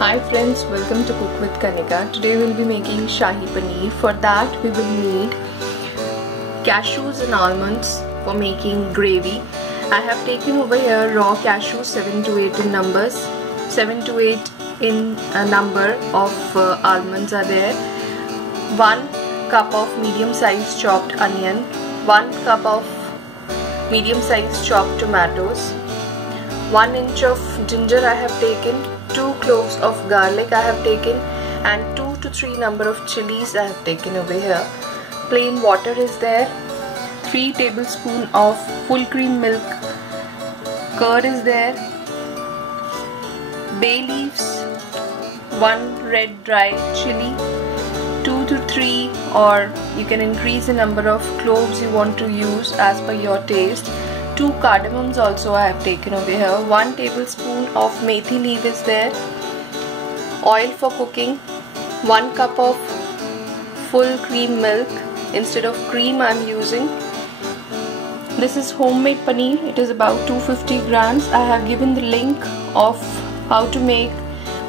Hi friends, welcome to Cook with Kanika. Today we'll be making Shahi Paneer. For that we will need cashews and almonds for making gravy. I have taken over here raw cashews, 7 to 8 in numbers. 7 to 8 in a number of almonds are there. 1 cup of medium sized chopped onion. 1 cup of medium sized chopped tomatoes. 1 inch of ginger I have taken. 2 cloves of garlic I have taken, and 2 to 3 number of chilies I have taken over here. Plain water is there. 3 tablespoons of full cream milk. Curd is there. Bay leaves. 1 red dry chili. 2 to 3, or you can increase the number of cloves you want to use as per your taste. 2 cardamoms also I have taken over here. 1 tablespoon of methi leaf is there. Oil for cooking. 1 cup of full cream milk. Instead of cream I am using. This is homemade paneer. It is about 250 grams. I have given the link of how to make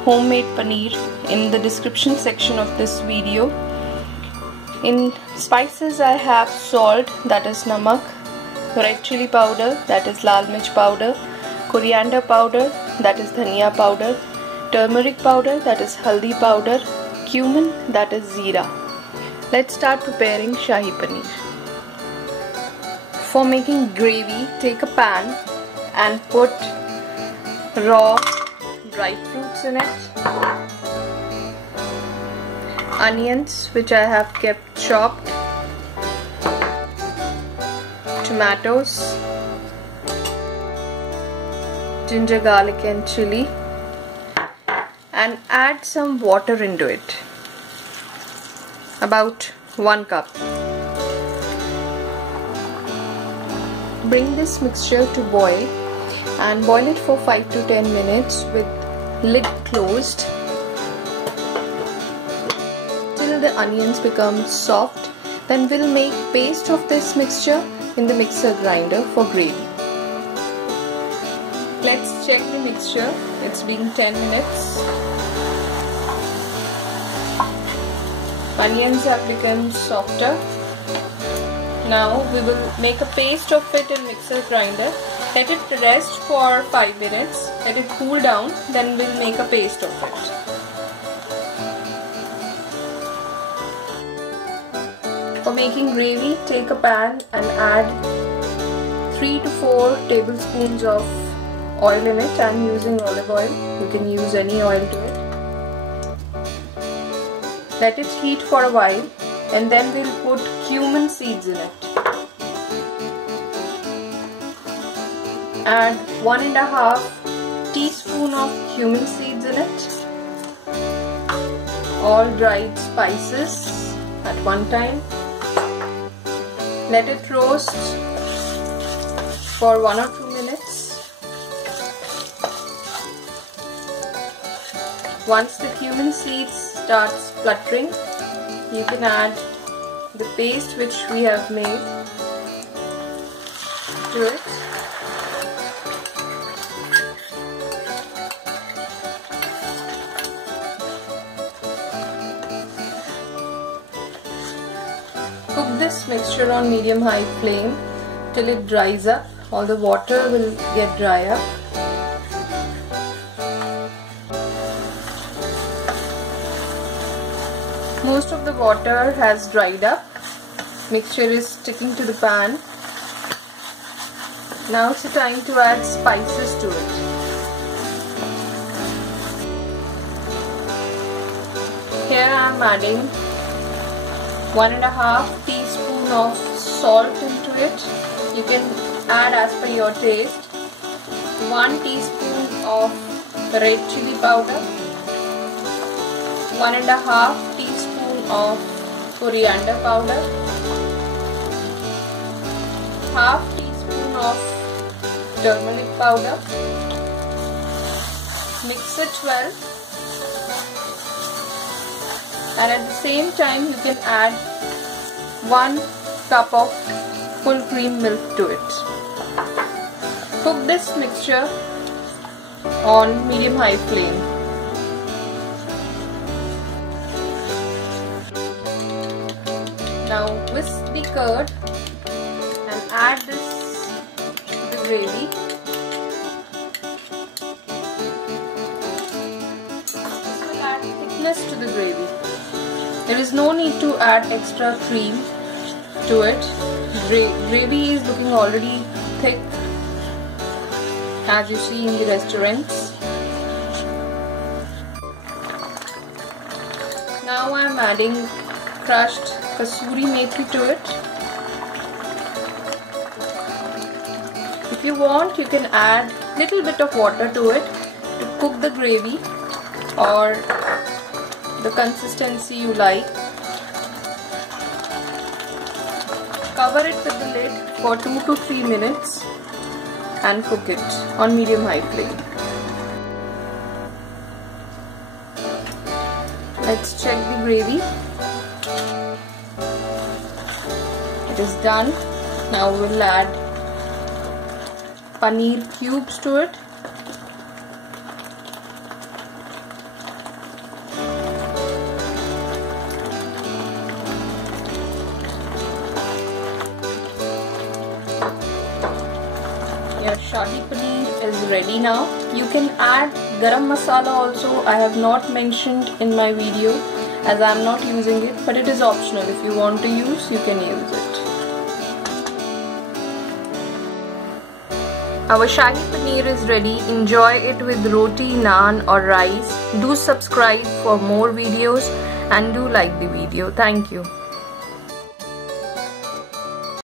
homemade paneer in the description section of this video. In spices I have salt, that is namak. Red chili powder, that is lal mirch powder. Coriander powder, that is dhania powder. Turmeric powder, that is haldi powder. Cumin, that is zeera. Let's start preparing Shahi Paneer. For making gravy, take a pan and put raw dry fruits in it. Onions, which I have kept chopped. Tomatoes, ginger, garlic and chili, and add some water into it, about 1 cup. Bring this mixture to boil and boil it for 5 to 10 minutes with lid closed till the onions become soft. Then we'll make paste of this mixture in the mixer grinder for gravy. Let's check the mixture. It's been 10 minutes. Onions have become softer. Now we will make a paste of it in mixer grinder. Let it rest for 5 minutes. Let it cool down. Then we'll make a paste of it. For making gravy, take a pan and add 3 to 4 tablespoons of oil in it. I am using olive oil. You can use any oil to it. Let it heat for a while, and then we'll put cumin seeds in it. Add 1.5 teaspoon of cumin seeds in it. All dried spices at one time. Let it roast for 1 or 2 minutes. Once the cumin seeds start spluttering, you can add the paste which we have made to it. Cook this mixture on medium-high flame till it dries up. All the water will get dry up. Most of the water has dried up. Mixture is sticking to the pan. Now it's the time to add spices to it. Here I am adding 1.5 teaspoon of salt into it. You can add as per your taste. 1 teaspoon of red chili powder. 1.5 teaspoon of coriander powder. Half teaspoon of turmeric powder. Mix it well. And at the same time you can add 1 cup of full cream milk to it. Cook this mixture on medium-high flame. the curd and add this to the gravy. This will add thickness to the gravy. There is no need to add extra cream to it. Gravy is looking already thick, as you see in the restaurants. Now I am adding crushed kasuri methi to it. If you want, you can add little bit of water to it to cook the gravy or the consistency you like. Cover it with the lid for 2 to 3 minutes and cook it on medium-high flame. Let's check the gravy. It is done. Now we'll add paneer cubes to it. Your Shahi Paneer is ready now. You can add garam masala also. I have not mentioned in my video as I am not using it, but it is optional. If you want to use, you can use it. Our Shahi Paneer is ready. Enjoy it with roti, naan or rice. Do subscribe for more videos and do like the video. Thank you.